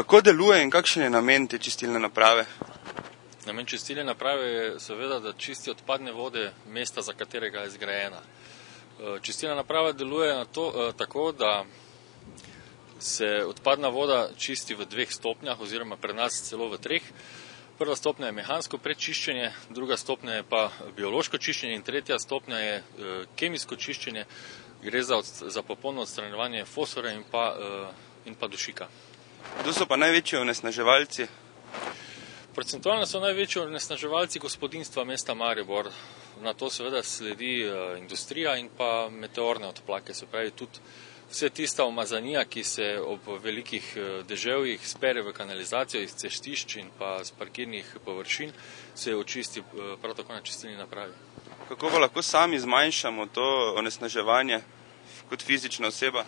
Kako deluje in kakšen je namen te čistilne naprave? Namen čistilne naprave je seveda, da čisti odpadne vode mesta, za katerega je zgrajena. Čistilna naprava deluje tako, da se odpadna voda čisti v 2 stopnjah oziroma pri nas celo v 3. Prva stopnja je mehansko prečiščenje, druga stopnja je pa biološko čiščenje in tretja stopnja je kemijsko čiščenje. Gre za popolno odstranjevanje fosforja in pa dušika. Kdo so pa največji onesnaževalci? Procentualno so največji onesnaževalci gospodinjstva mesta Maribor. Na to seveda sledi industrija in pa meteorne odplake. Se pravi, tudi vse tista umazanija, ki se ob velikih deževjih spere v kanalizacijo iz cestišč in pa z parkirnih površin, se očisti prav tako na čistilni napravi. Kako pa lahko sami zmanjšamo to onesnaževanje kot fizična oseba?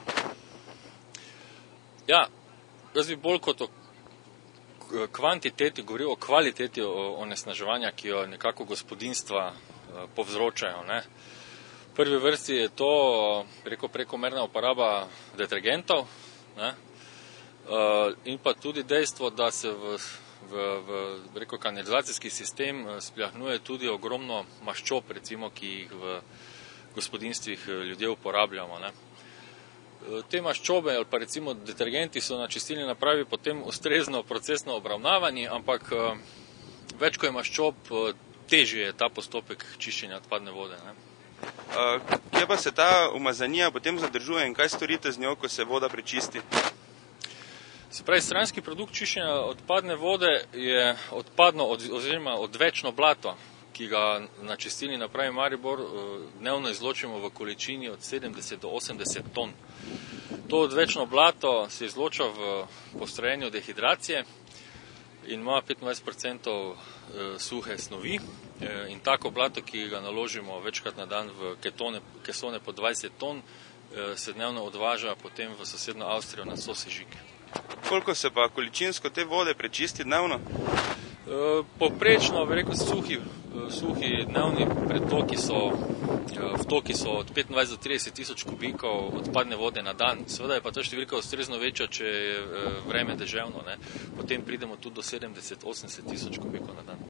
Ja, jaz bi bolj kot o kvantiteti govoril o kvaliteti onesnaževanja, ki jo nekako gospodinjstva povzročajo. V prvi vrsti je to prekomerna uporaba detergentov in pa tudi dejstvo, da se v kanalizacijski sistem splahnuje tudi ogromno maščob, recimo, ki jih v gospodinjstvih ljudje uporabljamo. Te maščobe ali pa recimo detergenti so na čistilni napravi potem ustrezno procesno obravnavani, ampak več ko je maščob, težje je ta postopek čiščenja odpadne vode. Kje pa se ta umazanija potem zadržuje in kaj storite z njo, ko se voda prečisti? Se pravi, stranski produkt čiščenja odpadne vode je odpadno oziroma odvečno blato, ki ga na čistilni napravi Maribor dnevno izločimo v količini od 70 do 80 ton. To odvečno blato se izloča v postrojenju dehidracije in ima 25% suhe snovi in tako blato, ki ga naložimo večkrat na dan v kesone po 20 ton, se dnevno odvaža potem v sosednjo Avstrijo na sosežig. Koliko se pa količinsko te vode prečisti dnevno? Povprečno, suhi dnevni pretoki vtoki so od 25 do 30 tisoč kubikov odpadne vode na dan. Seveda je pa ta številka ustrezno večja, če je vreme deževno. Potem pridemo tudi do 70-80 tisoč kubikov na dan.